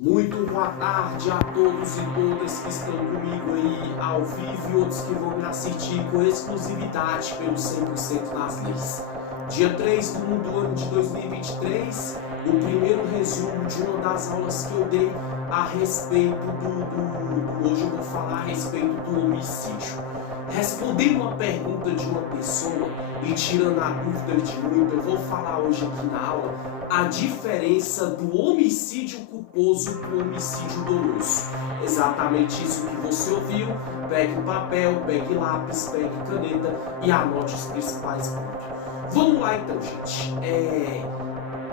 Muito boa tarde a todos e todas que estão comigo aí ao vivo e outros que vão me assistir com exclusividade pelo 100% das leis. Dia 3 do ano de 2023, o primeiro resumo de uma das aulas que eu dei a respeito hoje eu vou falar a respeito do homicídio. Respondendo uma pergunta de uma pessoa e tirando a dúvida de muito, eu vou falar hoje aqui na aula a diferença do homicídio culposo para o homicídio doloso. Exatamente isso que você ouviu. Pegue papel, pegue lápis, pegue caneta e anote os principais pontos. Vamos lá então, gente.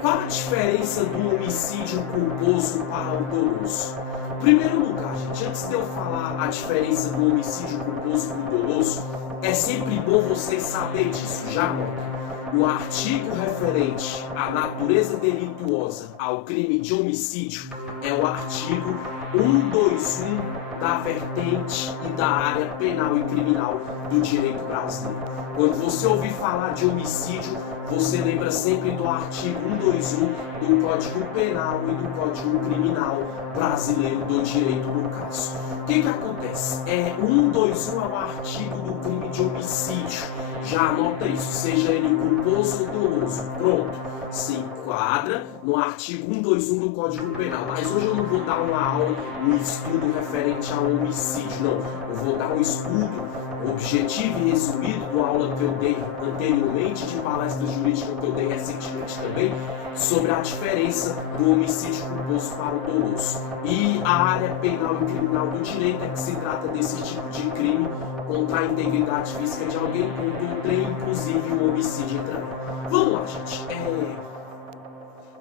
Qual a diferença do homicídio culposo para o doloso? Em primeiro lugar, gente, antes de eu falar a diferença do homicídio culposo para o doloso, é sempre bom vocês saberem disso, já nota. O artigo referente à natureza delituosa ao crime de homicídio é o artigo 121 da vertente e da área penal e criminal do direito brasileiro. Quando você ouvir falar de homicídio, você lembra sempre do artigo 121 do Código Penal e do Código Criminal brasileiro do direito no caso. O que acontece? O 121 é o artigo do crime de homicídio. Já anota isso, seja ele culposo ou doloso. Pronto. Se enquadra no artigo 121 do Código Penal. Mas hoje eu não vou dar uma aula, um estudo referente ao homicídio, não. Eu vou dar um estudo objetivo e resumido da aula que eu dei anteriormente, de palestra jurídica que eu dei recentemente também, sobre a diferença do homicídio culposo para o doloso. E a área penal e criminal do direito é que se trata desse tipo de crime contra a integridade física de alguém, contra inclusive o homicídio também. Vamos lá, gente.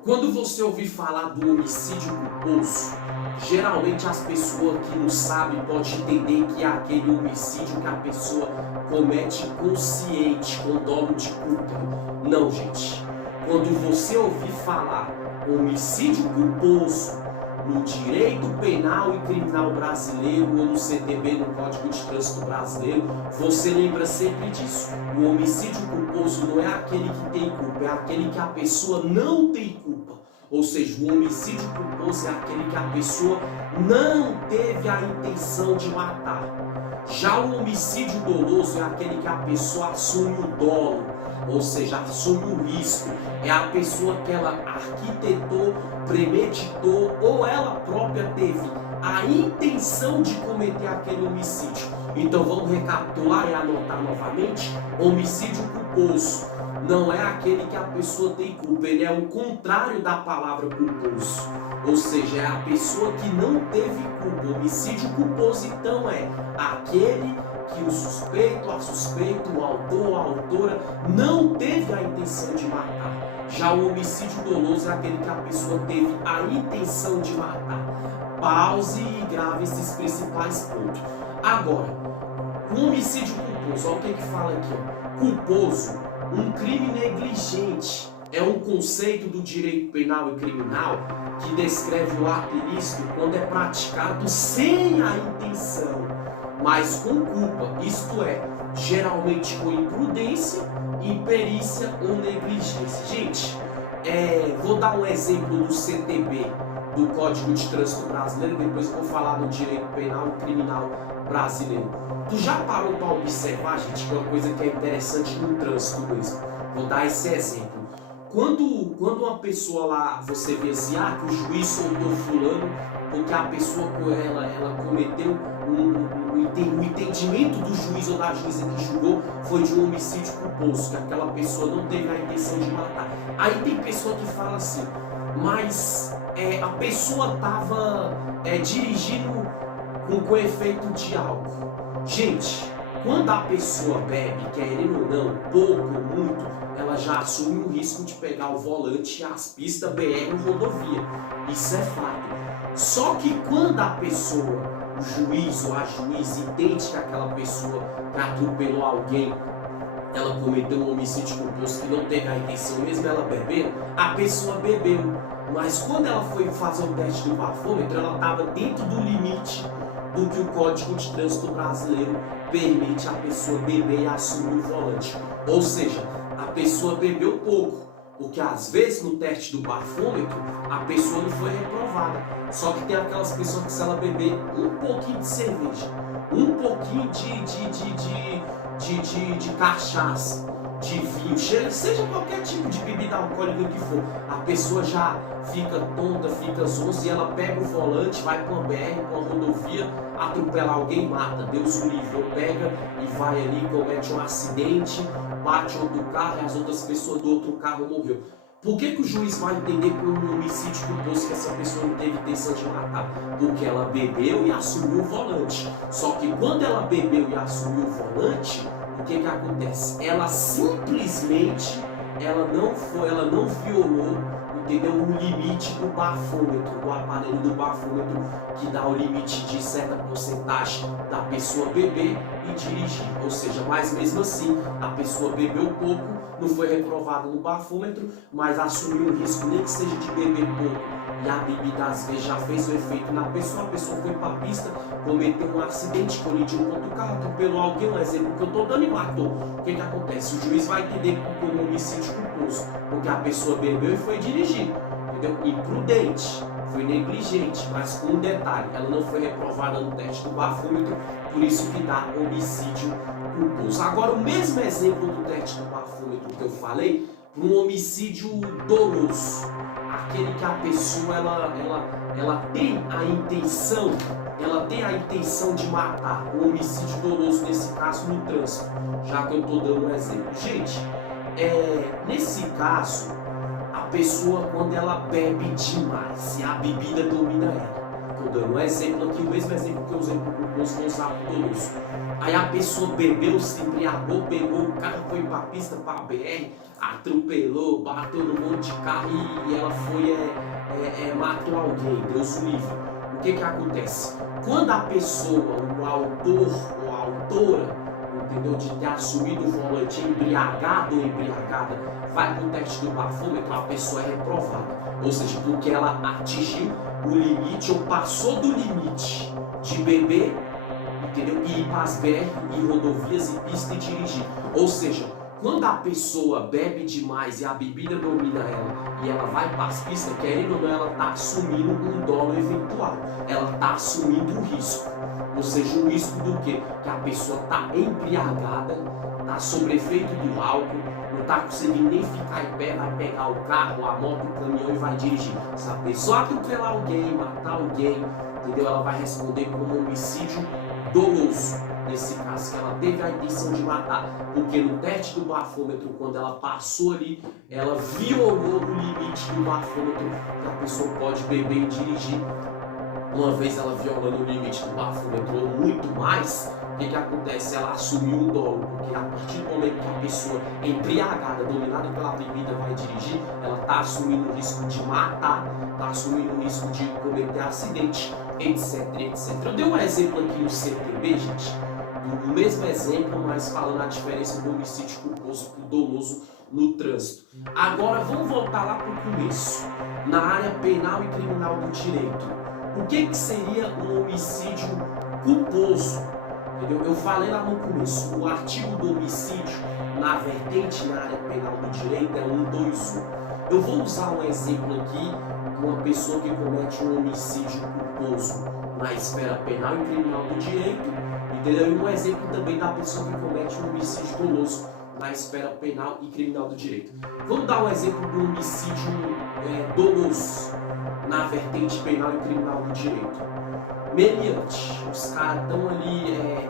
Quando você ouvir falar do homicídio culposo, geralmente as pessoas que não sabem podem entender que é aquele homicídio que a pessoa comete consciente, com dolo de culpa. Não, gente. Quando você ouvir falar homicídio culposo no direito penal e criminal brasileiro ou no CTB, no Código de Trânsito Brasileiro, você lembra sempre disso. O homicídio culposo não é aquele que tem culpa, é aquele que a pessoa não tem culpa. Ou seja, o homicídio culposo é aquele que a pessoa não teve a intenção de matar. Já o homicídio doloso é aquele que a pessoa assume o dolo, ou seja, assume o risco. É a pessoa que ela arquitetou, premeditou ou ela própria teve a intenção de cometer aquele homicídio. Então vamos recapitular e anotar novamente. Homicídio culposo não é aquele que a pessoa tem culpa, ele é o contrário da palavra culposo. Ou seja, é a pessoa que não teve culpa. Homicídio culposo então é aquele que o suspeito, a suspeita, o autor, a autora não teve a intenção de matar. Já o homicídio doloso é aquele que a pessoa teve a intenção de matar. Pause e grave esses principais pontos. Agora, o homicídio culposo, olha o que fala aqui, ó. Culposo, um crime negligente, é um conceito do direito penal e criminal que descreve o ato ilícito quando é praticado sem a intenção, mas com culpa, isto é, geralmente com imprudência, imperícia ou negligência. Gente, vou dar um exemplo do CTB, do Código de Trânsito Brasileiro, depois eu vou falar do direito penal e criminal brasileiro. Tu já parou para observar, gente, que é uma coisa que é interessante no trânsito mesmo? Vou dar esse exemplo. Quando uma pessoa lá, você vê assim, que o juiz soltou fulano, porque a pessoa ela cometeu o entendimento do juiz ou da juíza que julgou foi de um homicídio culposo, que aquela pessoa não teve a intenção de matar. Aí tem pessoa que fala assim, mas a pessoa estava dirigindo com efeito de álcool. Gente, quando a pessoa bebe, querendo ou não, pouco ou muito, ela já assume o risco de pegar o volante e as pistas BR ou rodovia. Isso é fato. Só que quando a pessoa, o juiz ou a juíza entende que aquela pessoa que atropelou alguém, ela cometeu um homicídio culposo que não teve a intenção, mesmo ela bebendo, a pessoa bebeu. Mas quando ela foi fazer o teste do bafômetro, ela estava dentro do limite do que o Código de Trânsito Brasileiro permite a pessoa beber e assumir o volante. Ou seja, a pessoa bebeu pouco, Porque às vezes no teste do bafômetro a pessoa não foi reprovada. Só que tem aquelas pessoas que se ela beber um pouquinho de cerveja, um pouquinho de cachaça, de vinho, seja qualquer tipo de bebida alcoólica que for, a pessoa já fica tonta, fica zonza e ela pega o volante, vai para uma BR, para uma rodovia, atropela alguém, mata, Deus o livre, ou pega e vai ali, comete um acidente, bate outro carro e as outras pessoas do outro carro morreu. Por que o juiz vai entender como um homicídio culposo que essa pessoa não teve intenção de matar? Porque ela bebeu e assumiu o volante. Só que quando ela bebeu e assumiu o volante, o que acontece? Ela simplesmente ela não violou, entendeu? O limite do bafômetro, o aparelho do bafômetro que dá o limite de certa porcentagem da pessoa beber e dirigir. Ou seja, mas mesmo assim, a pessoa bebeu pouco, não foi reprovada no bafômetro, mas assumiu um risco, nem que seja de beber pouco. E a bebida às vezes já fez o efeito na pessoa, a pessoa foi para a pista, cometeu um acidente, colidiu com outro carro, atropelou alguém, um exemplo que eu estou dando e matou. O que acontece? O juiz vai entender como homicídio culposo, porque a pessoa bebeu e foi dirigir, entendeu? Imprudente, foi negligente, mas com um detalhe, ela não foi reprovada no teste do bafômetro, por isso que dá homicídio culposo. Agora, o mesmo exemplo do teste do bafômetro que eu falei, para um homicídio doloso, aquele que a pessoa ela tem a intenção de matar, o homicídio doloso nesse caso no trânsito, já que eu estou dando um exemplo. Gente, nesse caso, a pessoa quando ela bebe demais e a bebida domina ela, estou dando um exemplo aqui, o mesmo exemplo que eu usei para o culposo, vou usar para o doloso. Aí a pessoa bebeu, se embriagou, pegou o carro, foi para a pista, para a BR, atropelou, bateu no monte de carro e ela foi, matou alguém, Deus o livre. O que acontece? Quando a pessoa, o autor ou a autora, entendeu, de ter assumido o volante embriagado ou embriagada, vai para o teste do bafômetro, a pessoa é reprovada. Ou seja, porque ela atingiu o limite ou passou do limite de beber, entendeu? E ir para as BR e rodovias e pista e dirigir. Ou seja, quando a pessoa bebe demais e a bebida domina ela e ela vai para as pistas, querendo ou não, ela está assumindo um dolo eventual. Ela está assumindo um risco. Ou seja, um risco do quê? Que a pessoa está embriagada, está sob efeito do álcool, não está conseguindo nem ficar em pé, vai pegar o carro, a moto, o caminhão e vai dirigir. Se a pessoa atropelar alguém, matar alguém, entendeu? Ela vai responder como homicídio doloso. Nesse caso, que ela teve a intenção de matar, porque no teste do bafômetro, quando ela passou ali, ela violou o limite do bafômetro, que a pessoa pode beber e dirigir. Uma vez ela violando o limite do bafômetro ou muito mais, o que acontece? Ela assumiu um dolo, porque a partir do momento que a pessoa embriagada, dominada pela bebida, vai dirigir, ela está assumindo o risco de matar, está assumindo o risco de cometer acidente, etc, etc. Eu dei um exemplo aqui no CTB, gente, o mesmo exemplo, mas falando a diferença do homicídio culposo para o doloso no trânsito. Agora vamos voltar lá para o começo, na área penal e criminal do direito. O que seria um homicídio culposo? Entendeu? Eu falei lá no começo, o artigo do homicídio na vertente na área penal do direito é 121. Eu vou usar um exemplo aqui de uma pessoa que comete um homicídio culposo na esfera penal e criminal do direito. E um exemplo também da pessoa que comete um homicídio doloso na esfera penal e criminal do direito. Vamos dar um exemplo do homicídio doloso na vertente penal e criminal do direito. Meliante. Os caras estão ali,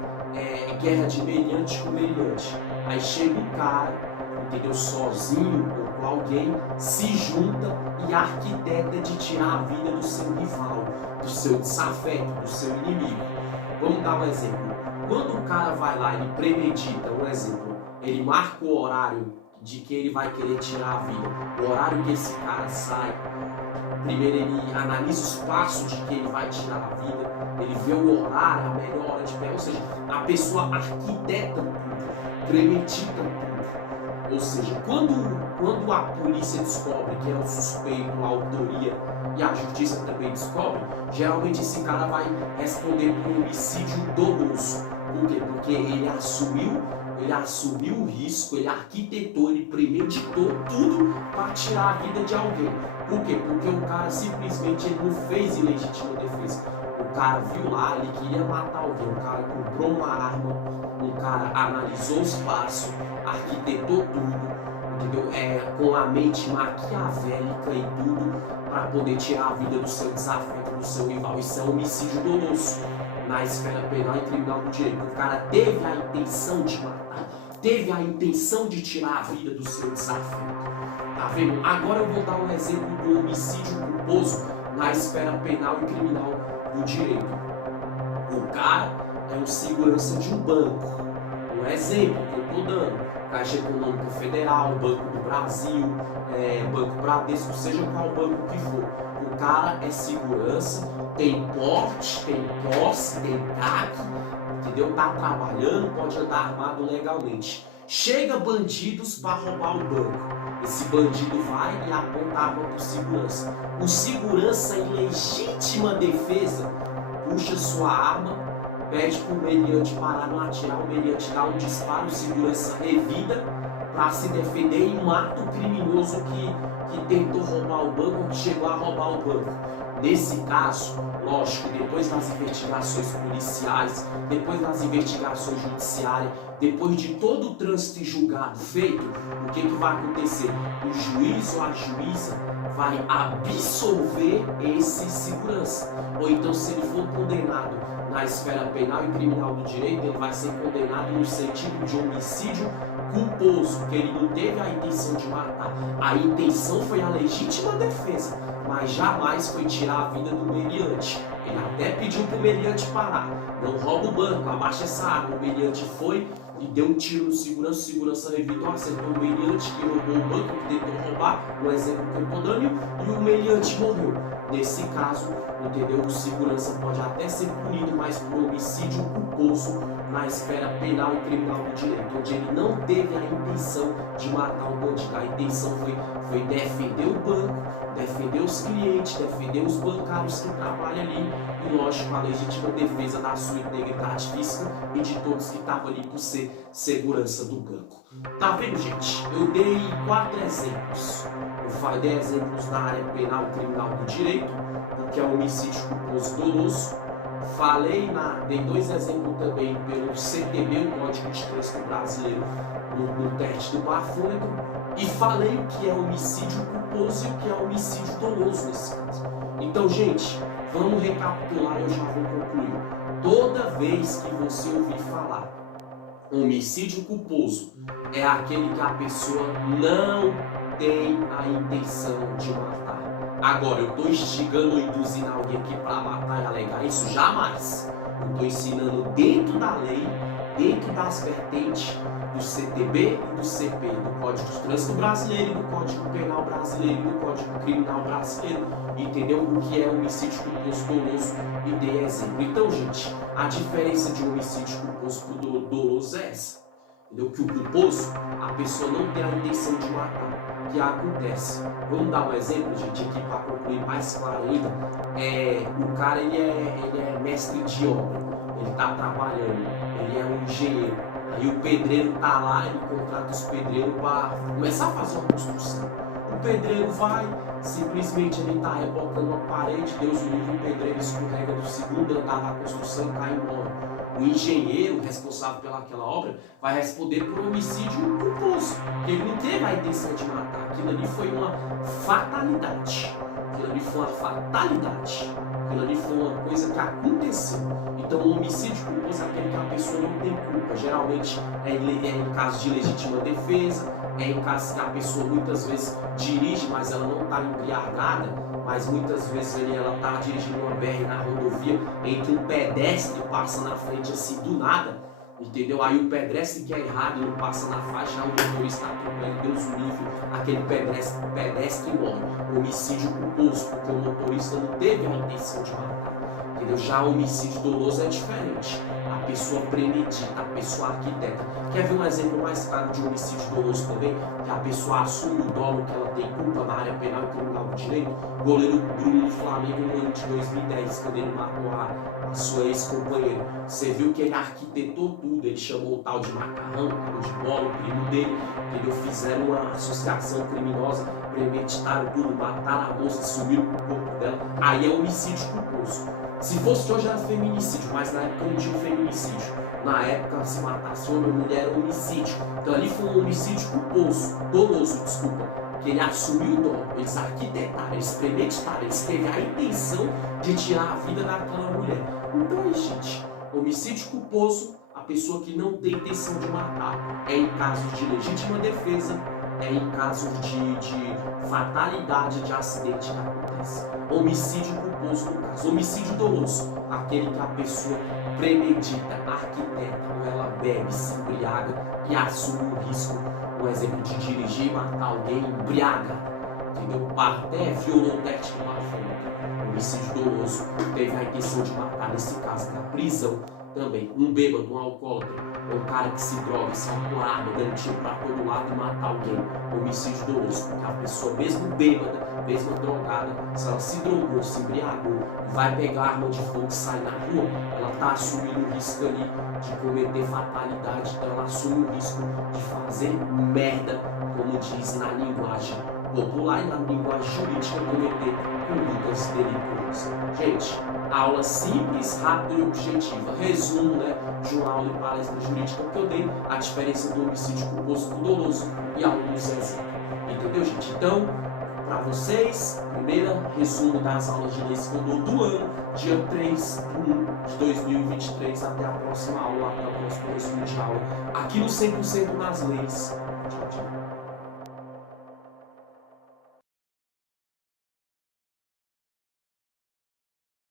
guerra de meliante com meliante. Aí chega um cara, entendeu, sozinho ou com alguém, se junta e arquiteta de tirar a vida do seu rival, do seu desafeto, do seu inimigo. Vamos dar um exemplo. Quando o cara vai lá, ele premedita, um exemplo, ele marca o horário de que ele vai querer tirar a vida, o horário que esse cara sai, primeiro ele analisa os passos de que ele vai tirar a vida, ele vê o horário, a melhor hora de pegar, ou seja, a pessoa arquiteta tudo, premedita tudo. Ou seja, quando a polícia descobre que é o suspeito, a autoria e a justiça também descobre, geralmente esse cara vai responder por um homicídio doloso. Por quê? Porque ele assumiu ele assumiu o risco, ele arquitetou, ele premeditou tudo para tirar a vida de alguém. Por quê? Porque o cara simplesmente ele não fez ilegítima defesa. O cara viu lá, ele queria matar alguém, o cara comprou uma arma, o cara analisou o espaço, arquitetou tudo, entendeu? Com a mente maquiavélica e tudo, para poder tirar a vida do seu desafeto, do seu rival. Isso é homicídio doloso na esfera penal e criminal do direito. O cara teve a intenção de matar, teve a intenção de tirar a vida do seu desafeto. Tá vendo? Agora eu vou dar um exemplo do homicídio culposo na esfera penal e criminal do direito. O cara é um segurança de um banco. Um exemplo que eu estou dando. Caixa Econômica Federal, Banco do Brasil, Banco Bradesco, seja qual banco que for. O cara é segurança, tem porte, tem posse, tem CAC, entendeu? Tá trabalhando, pode andar armado legalmente. Chega bandidos para roubar o banco. Esse bandido vai e aponta a arma pro segurança. O segurança em legítima defesa puxa sua arma, pede pro meliante parar, não atirar, o meliante dá um disparo, o segurança revida para se defender e mata o criminoso que tentou roubar o banco, que chegou a roubar o banco. Nesse caso, lógico, depois das investigações policiais, depois das investigações judiciárias, depois de todo o trânsito e julgado feito, o que vai acontecer? O juiz ou a juíza vai absolver esse segurança. Ou então, se ele for condenado na esfera penal e criminal do direito, ele vai ser condenado no sentido de homicídio culposo, porque ele não teve a intenção de matar. A intenção foi a legítima defesa, mas jamais foi tirar a vida do meliante. Ele até pediu para o meliante parar. Não rouba o banco, abaixa essa arma. O meliante foi e deu um tiro no segurança. O segurança revidou, acertou o meliante que roubou o banco, que tentou roubar, o exemplo que eu estou dando, e o meliante morreu. Nesse caso, entendeu? O segurança pode até ser punido, mas por homicídio culposo na esfera penal e criminal do direito, onde ele não teve a intenção de matar o bandido. A intenção foi defender o banco, defender os clientes, defender os bancários que trabalham ali e, lógico, a legítima defesa da sua integridade física e de todos que estavam ali por ser segurança do banco. Tá vendo, gente? Eu dei 4 exemplos. Eu dei exemplos na área penal e criminal do direito, porque é o homicídio culposo doloso. Dei 2 exemplos também pelo CTB, o Código de Trânsito Brasileiro, no teste do bafômetro, e falei o que é homicídio culposo e o que é homicídio doloso nesse caso. Então, gente, vamos recapitular e eu já vou concluir. Toda vez que você ouvir falar homicídio culposo, é aquele que a pessoa não tem a intenção de matar. Agora, eu estou instigando ou induzindo alguém aqui para matar e alegar isso? Jamais. Eu estou ensinando dentro da lei, dentro das vertentes do CTB e do CP, do Código de Trânsito Brasileiro e do Código Penal Brasileiro e do Código Criminal Brasileiro, entendeu? O que é homicídio culposo doloso e dei exemplo. Então, gente, a diferença de homicídio culposo para o doloso é essa. Entendeu? Que o culposo, a pessoa não tem a intenção de matar. Que acontece. Vamos dar um exemplo, gente, aqui para concluir mais claro ainda. O cara ele é mestre de obra, ele está trabalhando, ele é um engenheiro. Aí o pedreiro tá lá, ele contrata os pedreiros para começar a fazer uma construção. O pedreiro vai, simplesmente ele está rebocando uma parede, Deus o livre, o pedreiro escorrega do 2º andar da construção e cai embora. O engenheiro responsável pelaquela obra vai responder por homicídio culposo, porque ele não teve a intenção de matar. Aquilo ali foi uma fatalidade. Aquilo ali foi uma fatalidade. Aquilo ali foi uma coisa que aconteceu. Então, o homicídio culposo é aquele que a pessoa não tem culpa. Geralmente é em caso de legítima defesa, é em caso que a pessoa muitas vezes dirige, mas ela não está embriagada, mas muitas vezes ela está dirigindo uma BR na rodovia, entre um pedestre passa na frente assim do nada, entendeu? Aí o pedestre que é errado não passa na faixa, o motorista atropela, Deus o livre, aquele pedestre morre. Homicídio culposo, porque o motorista não teve a intenção de matar. entendeu? Já homicídio doloso é diferente. A pessoa premedita, a pessoa arquiteta. Quer ver um exemplo mais claro de homicídio doloso também? Que a pessoa assume o dolo que ela tem culpa na área penal e criminal do direito. O goleiro Bruno do Flamengo no ano de 2010, quando ele matou a sua ex-companheira. Você viu que ele arquitetou tudo, ele chamou o tal de Macarrão, o de bola, o primo dele, entendeu? Fizeram uma associação criminosa, premeditaram tudo, mataram a moça, sumiram com o corpo dela. Aí é homicídio culposo. Se fosse de hoje era feminicídio, mas na época não tinha feminicídio. Na época, se matasse uma mulher era homicídio. Então ali foi um homicídio culposo, doloso, desculpa. Que ele assumiu o dolo, eles arquitetaram, eles premeditaram, eles teve a intenção de tirar a vida daquela mulher. Então aí, gente, homicídio culposo, a pessoa que não tem intenção de matar, é em caso de legítima defesa, é em caso de fatalidade de acidente que acontece. Homicídio culposo no caso. Homicídio doloso, aquele que a pessoa premedita, arquiteta, ou ela bebe, se embriaga e assume o risco, por exemplo, de dirigir e matar alguém, embriaga, entendeu? Até violou o teste com uma fome. Homicídio doloso, teve a intenção de matar, nesse caso, na prisão também. Um bêbado, um alcoólatra, ou um cara que se droga, sai com arma, dando tiro pra todo lado e matar alguém. Homicídio doloso, porque a pessoa, mesmo bêbada, mesmo drogada, se ela se drogou, se embriagou, vai pegar arma de fogo e sai na rua, ela tá assumindo o risco ali de cometer fatalidade, então ela assume o risco de fazer merda, como diz na linguagem popular e na linguagem jurídica, cometer condutas delituosas. Gente, aula simples, rápida e objetiva. Resumo, né, de uma aula e palestra jurídica que eu dei, a diferença do homicídio culposo e doloso e alguns exemplos. Entendeu, gente? Então, para vocês, primeiro resumo das aulas de leis que eu dou do ano, dia 3 de 1 de 2023, até a próxima aula, até o próximo resumo de aula, aqui no 100% nas leis. Tchau, tchau.